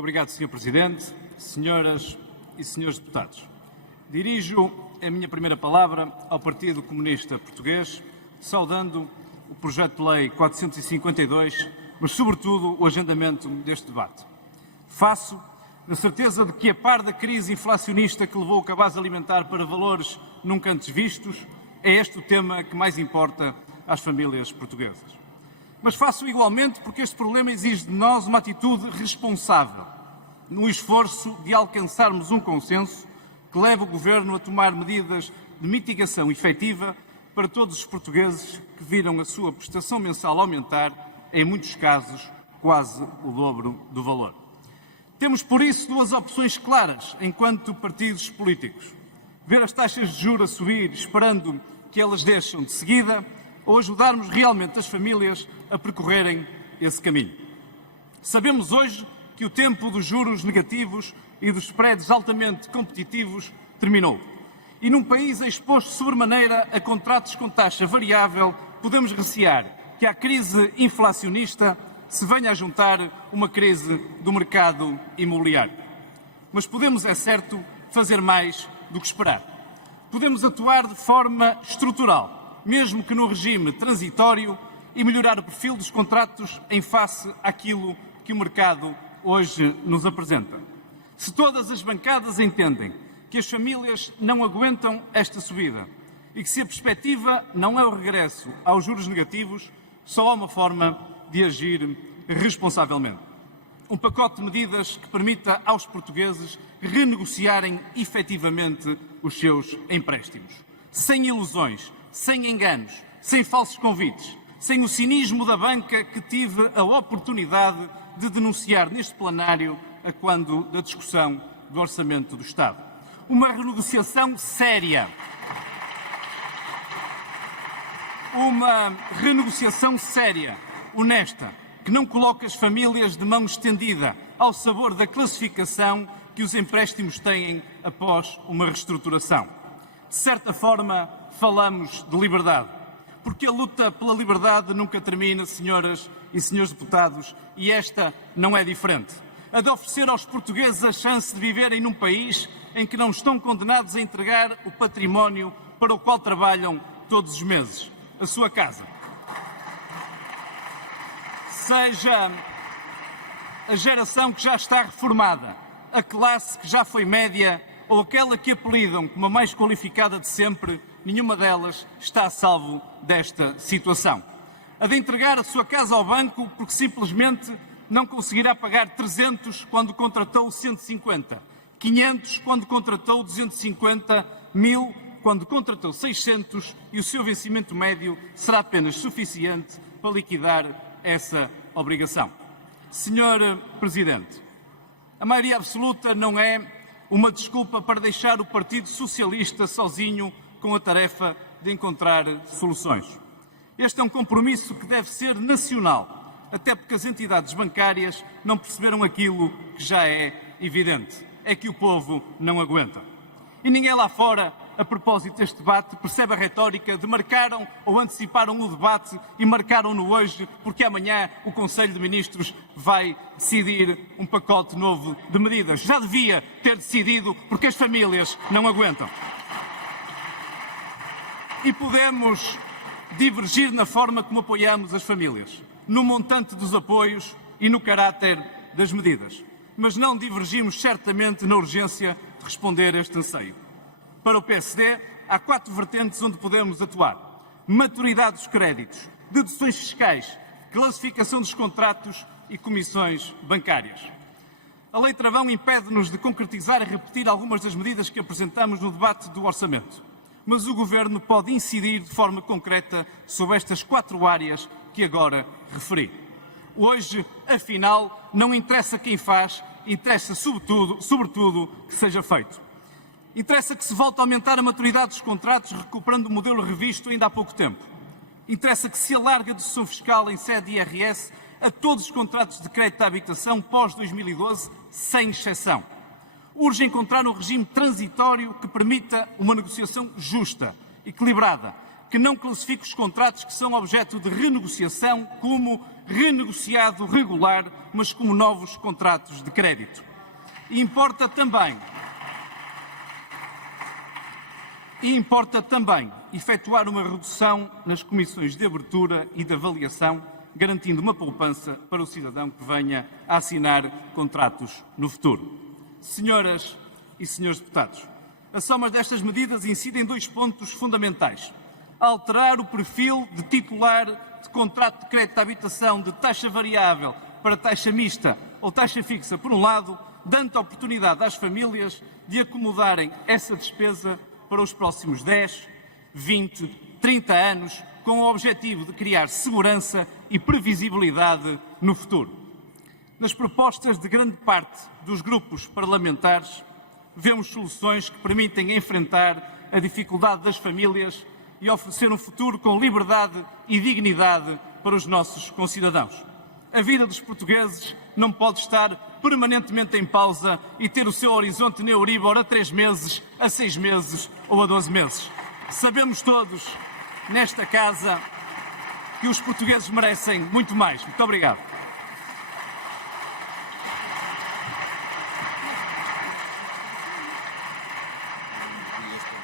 obrigado, Sr. Presidente, senhoras e senhores deputados. Dirijo a minha primeira palavra ao Partido Comunista Português, saudando o projeto de lei 452, mas sobretudo o agendamento deste debate. Faço na certeza de que, a par da crise inflacionista que levou o cabaz alimentar para valores nunca antes vistos, é este o tema que mais importa às famílias portuguesas. Mas faço igualmente porque este problema exige de nós uma atitude responsável, no esforço de alcançarmos um consenso que leve o Governo a tomar medidas de mitigação efetiva para todos os portugueses que viram a sua prestação mensal aumentar, em muitos casos, quase o dobro do valor. Temos, por isso, duas opções claras enquanto partidos políticos. Ver as taxas de juros a subir, esperando que elas deixem de seguida, ou ajudarmos realmente as famílias a percorrerem esse caminho. Sabemos hoje que o tempo dos juros negativos e dos spreads altamente competitivos terminou. E num país exposto sobremaneira a contratos com taxa variável, podemos recear que à crise inflacionista se venha a juntar uma crise do mercado imobiliário. Mas podemos, é certo, fazer mais do que esperar. Podemos atuar de forma estrutural, mesmo que no regime transitório, e melhorar o perfil dos contratos em face àquilo que o mercado hoje nos apresenta. Se todas as bancadas entendem que as famílias não aguentam esta subida e que se a perspectiva não é o regresso aos juros negativos, só há uma forma de agir responsavelmente. Um pacote de medidas que permita aos portugueses renegociarem efetivamente os seus empréstimos. Sem ilusões, sem enganos, sem falsos convites, sem o cinismo da banca que tive a oportunidade de denunciar neste plenário a quando da discussão do Orçamento do Estado. Uma renegociação séria. Uma renegociação séria, honesta, que não coloque as famílias de mão estendida ao sabor da classificação que os empréstimos têm após uma reestruturação. De certa forma, falamos de liberdade, porque a luta pela liberdade nunca termina, senhoras e senhores deputados, e esta não é diferente. A de oferecer aos portugueses a chance de viverem num país em que não estão condenados a entregar o património para o qual trabalham todos os meses, a sua casa. Seja a geração que já está reformada, a classe que já foi média ou aquela que apelidam como a mais qualificada de sempre, nenhuma delas está a salvo desta situação. A de entregar a sua casa ao banco porque simplesmente não conseguirá pagar 300 quando contratou 150, 500 quando contratou 250, 1000 quando contratou 600 e o seu vencimento médio será apenas suficiente para liquidar essa obrigação. Senhor Presidente, a maioria absoluta não é uma desculpa para deixar o Partido Socialista sozinho com a tarefa de encontrar soluções. Este é um compromisso que deve ser nacional, até porque as entidades bancárias não perceberam aquilo que já é evidente, é que o povo não aguenta. E ninguém lá fora, a propósito deste debate, percebe a retórica de marcaram ou anteciparam o debate e marcaram-no hoje porque amanhã o Conselho de Ministros vai decidir um pacote novo de medidas. Já devia ter decidido porque as famílias não aguentam. E podemos divergir na forma como apoiamos as famílias, no montante dos apoios e no caráter das medidas. Mas não divergimos certamente na urgência de responder a este anseio. Para o PSD, há 4 vertentes onde podemos atuar: maturidade dos créditos, deduções fiscais, classificação dos contratos e comissões bancárias. A Lei Travão impede-nos de concretizar e repetir algumas das medidas que apresentamos no debate do Orçamento, mas o Governo pode incidir de forma concreta sobre estas 4 áreas que agora referi. Hoje, afinal, não interessa quem faz, interessa sobretudo que seja feito. Interessa que se volte a aumentar a maturidade dos contratos, recuperando o modelo revisto ainda há pouco tempo. Interessa que se alargue a dedução fiscal em sede de IRS a todos os contratos de crédito à habitação pós-2012, sem exceção. Urge encontrar um regime transitório que permita uma negociação justa, equilibrada, que não classifique os contratos que são objeto de renegociação como renegociado regular, mas como novos contratos de crédito. E importa também efetuar uma redução nas comissões de abertura e de avaliação, garantindo uma poupança para o cidadão que venha a assinar contratos no futuro. Senhoras e senhores deputados, a soma destas medidas incide em 2 pontos fundamentais. Alterar o perfil de titular de contrato de crédito de habitação de taxa variável para taxa mista ou taxa fixa, por um lado, dando a oportunidade às famílias de acomodarem essa despesa para os próximos 10, 20, 30 anos, com o objetivo de criar segurança e previsibilidade no futuro. Nas propostas de grande parte dos grupos parlamentares, vemos soluções que permitem enfrentar a dificuldade das famílias e oferecer um futuro com liberdade e dignidade para os nossos concidadãos. A vida dos portugueses não pode estar permanentemente em pausa e ter o seu horizonte na Euribor a 3 meses, a 6 meses ou a 12 meses. Sabemos todos, nesta casa, que os portugueses merecem muito mais. Muito obrigado.